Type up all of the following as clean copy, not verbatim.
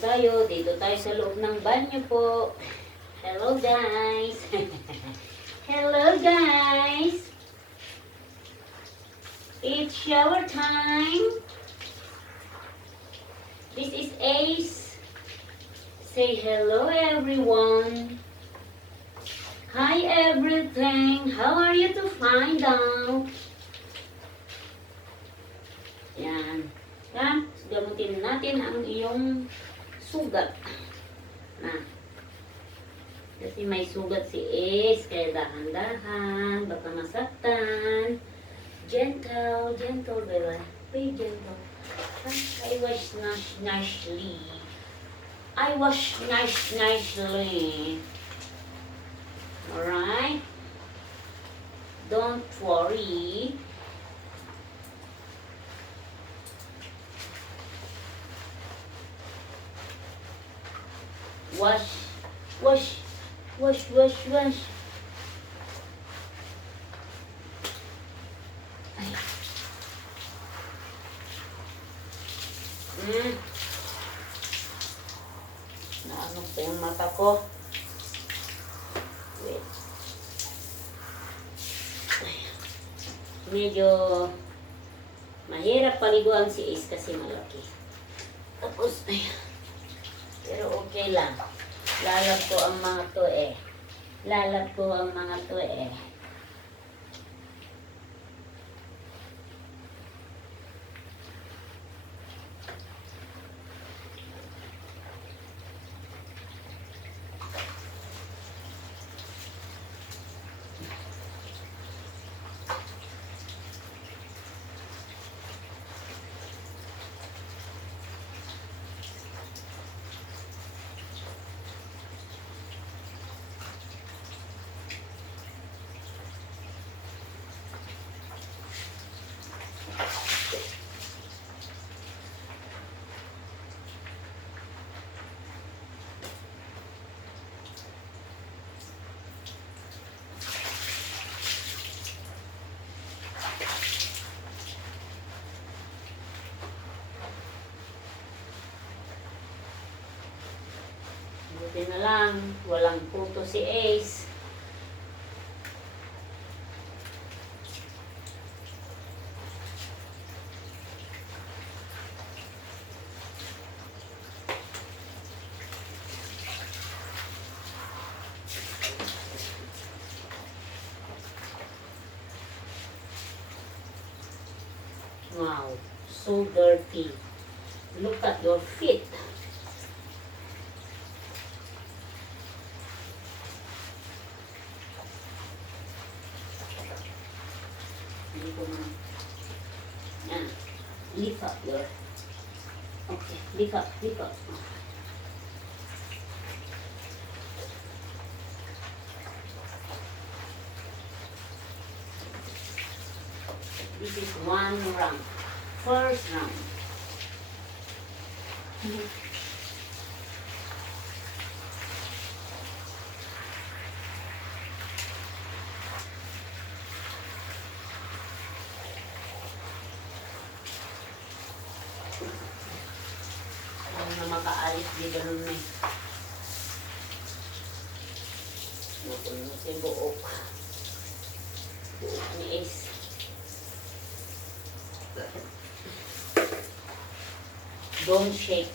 tayo. Dito tayo sa loob ng banyo po. Hello guys. Hello guys. It's shower time. This is Ace. Say hello everyone. Hi everything. How are you to find out? Yan. Yan. Gamutin natin ang iyong sugat. Na. Kasi may sugat si Ace. Kaya dahan-dahan. Baka masaktan. Gentle. Gentle, baby. Be gentle. I wash nicely. I wash nicely. Alright? Don't worry. Wash. Ay. Naano pa yung mata ko. Wait. Medyo mahirap paliguan si Ace kasi malaki. Tapos, pero okay lang. Lalab ko ang mga to eh. Lalab ko ang mga to eh. Buti na lang, walang puto si Ace. Wow, so dirty. Look at your feet. Yan. Lift up your... Okay, lift up. This is one round. First round. Na makaalis di ganun na eh. Napuno si buok. Buok ni Ace. Don't shake.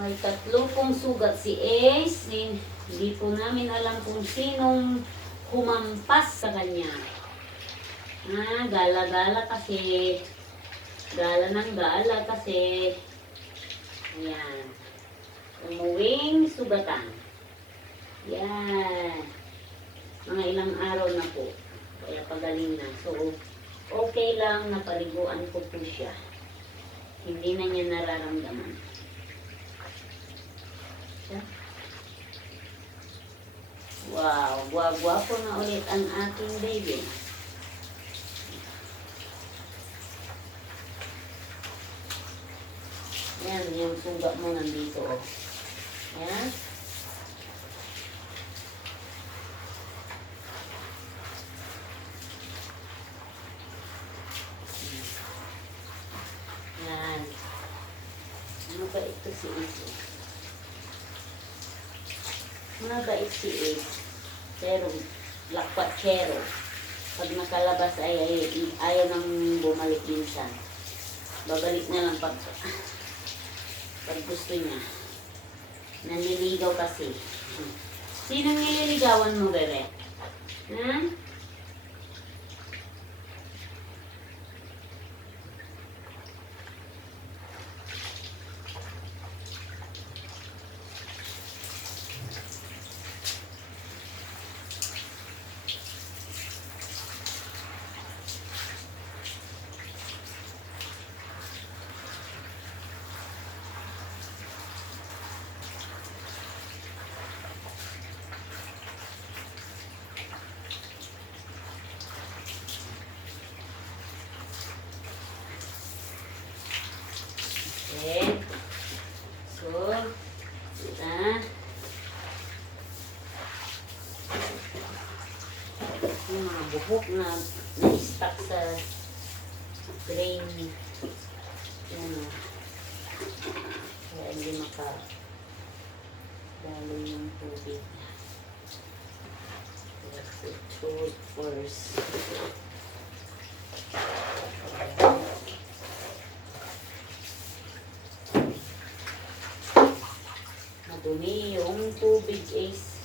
May 3 pong sugat si Ace. Hindi po namin alam kung sinong humampas sa kanya. Gala-gala kasi. Gala ng gala kasi. Ayan. Umuwing sugatan. Yan. Mga ilang araw na po. Kaya pagaling na. So, okay lang na paliguan ko po siya. Hindi na niya nararamdaman. Wow, gwapo na ulit ang aking baby. Yan, yung sugat mo nandito. Oh. Yan. Mabait si Ace. Pero, lakwatsero. Pag nakalabas ay ayaw nang bumalik minsan. Babalik na lang pag gusto niya. Nanliligaw kasi. Sinong nililigawan mo, bebe? Ha? Okay. So, yung mga buhok na na-stuck sa drain. Ano, kaya hindi makadalo yung tubig. Let's put it first. Madumi yung tubig, Ace.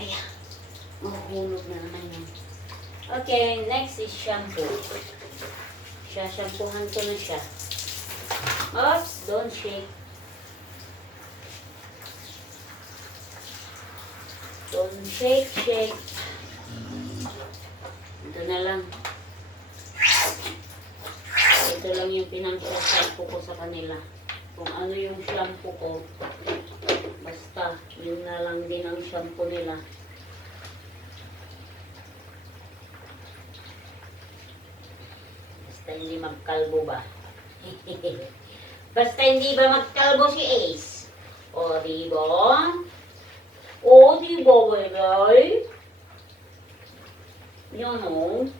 Ayan. Mahuhulog na naman yun. Okay, next is shampoo. Shampoohan ko na siya. Oops, don't shake. Don't shake. Ito na lang. Ito lang yung pinang-shampoo ko sa kanila. Kung ano yung shampoo ko, basta yun na lang din ang shampoo nila. Basta hindi magkalbo ba? Basta hindi ba magkalbo si Ace? O, diba? O, diba, bebay? Yan o.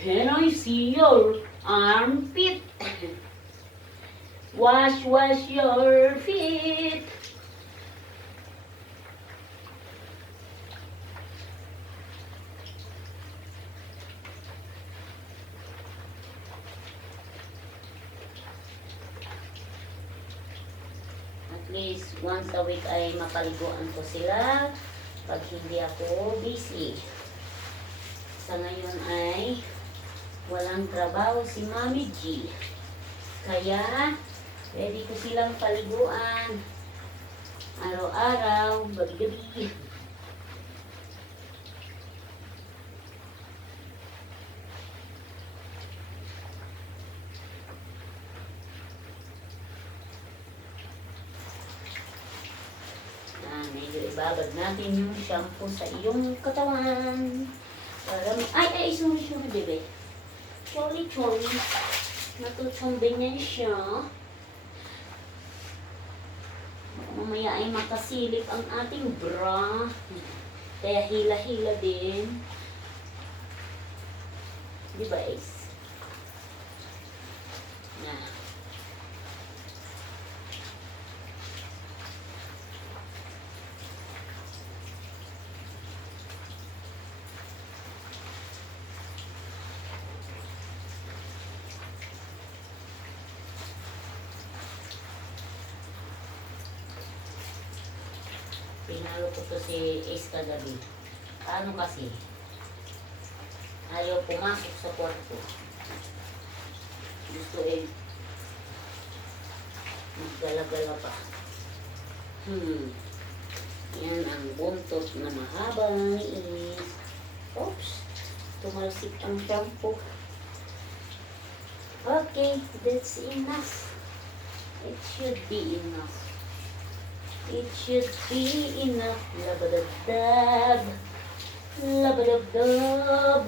Can I see your armpit? Wash your feet. At least once a week ay mapaliguan ko sila pag hindi ako busy. Sa ngayon ay walang trabaho si Mami G. Kaya, pwede ko silang paliguan. Araw-araw, gabi-gabi. Medyo ibabad natin yung shampoo sa iyong katawan. Para ay, sorry, bebe. Sorry. Natutumbi niya siya. Mamaya ay makasilip ang ating bra. Kaya hila-hila din. Diba, Ace? Na. Pinalo ko to si Ace kagabi. Paano kasi? Ayaw pumasok sa kwarto. Gusto magdala-gala pa. Yan ang buntot na mahaba ni Ace. Oops! Tumalsik ang shampoo. Okay, that's enough. It should be enough. It should be enough. Labadabdab. Labadabdab.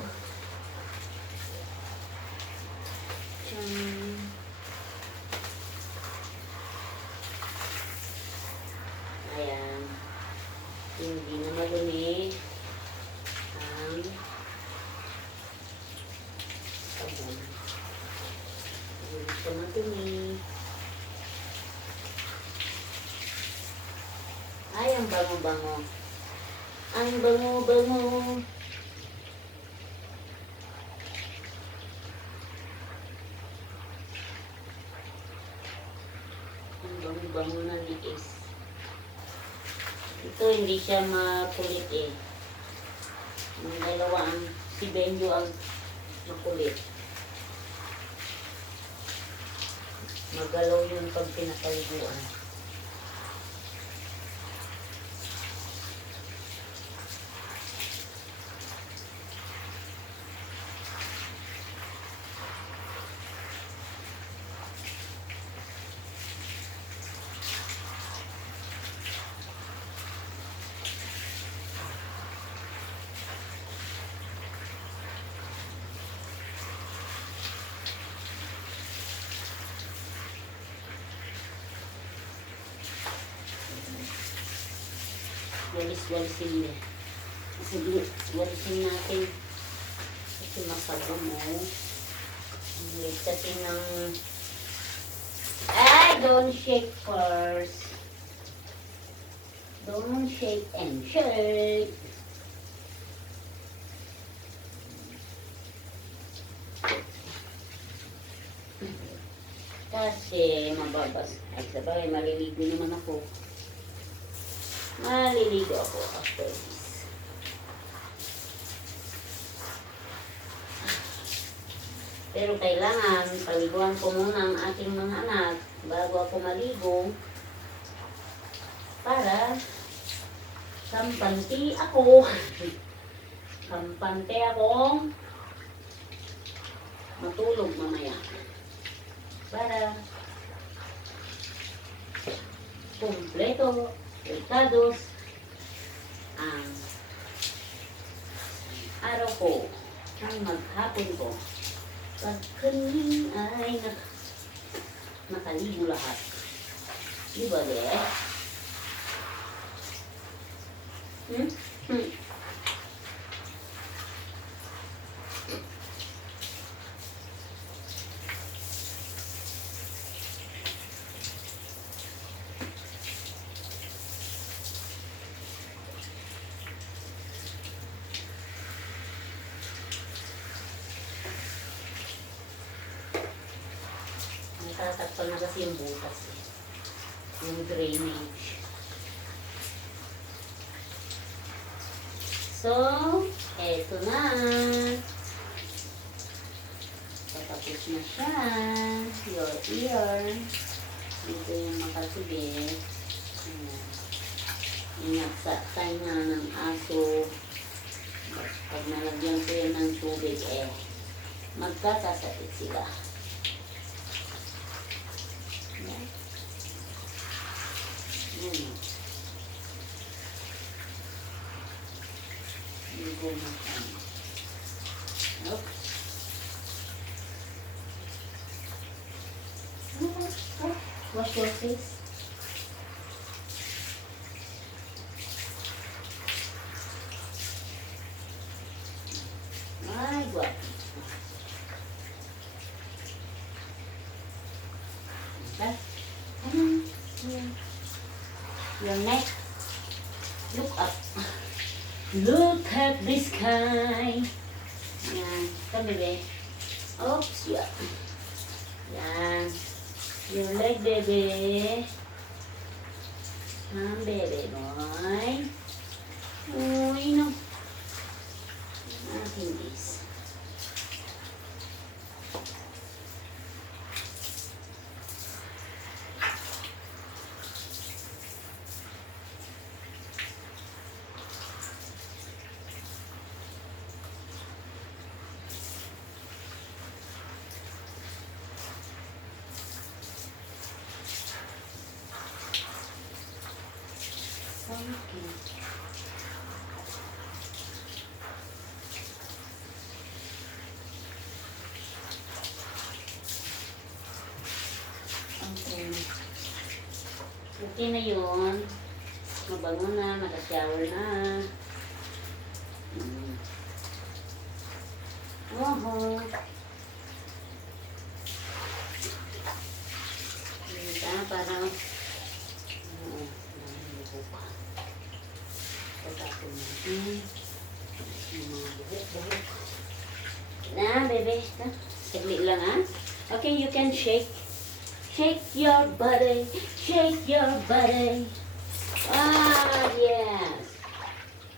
Ayan. Hindi na madumi ang bango na ni Ace. Ito hindi siya makulit eh. Ang dalawa si Benjo ang makulit. Magalaw yun pag pinapaliguan. Walis-walisin niya. Sige, walisin natin. Kasi masabo mo. Wait kasi ng... don't shake first. Don't shake and shake. Kasi mababas. Ay, sabay, maliligo naman ako. Maliligo ako after this. Pero kailangan paliguan ko muna ang aking mga anak bago ako maligo para kampante ako. Kampante akong matulog mamaya. Para kumpleto Ikados ang araw ko, ang maghapon ko. Pagkanin ay nakaligo lahat. Di ba, de? Tatakpan na kasi yung butas eh. Yung drainage. So, eto na. Patapos na siya. Your ear. Dito yung makasibit. Inaksaktan nga ng aso. Pag nalagyan ko yan ng tubig eh, magkakasakit sila. Yan. Yan. Ligo na siya. Oops. Wash your face. Ay, guwapo. Okay. Your neck. Look up. Look at the sky. Yan. Come, baby. Oops, yeah. Yan. Your leg, baby. Come, baby boy. Uy, no. Aking is. Okay. Okay na yun. Mabango na, nakashower na. Oho. Kita parang patapon natin yung mga buhok-buhok. Na, bebe. Saglit lang, ha? Okay, you can shake. Shake your body, shake your body. Ah, yes.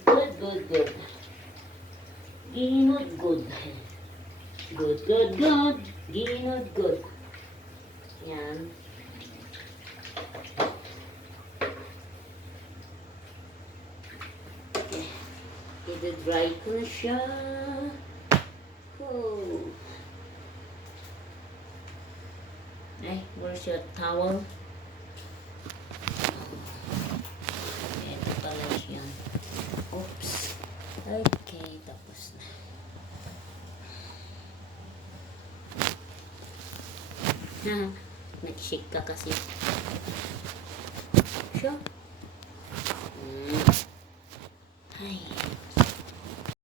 Good, good, good. Ginod, good. Good, good, good. Ginod, good. Yan. I-dry ko na siya. Oh. Ay, where's your towel? Ito pala siya. Oops. Okay, tapos na. Nag-shake ka kasi. Siya. Ay.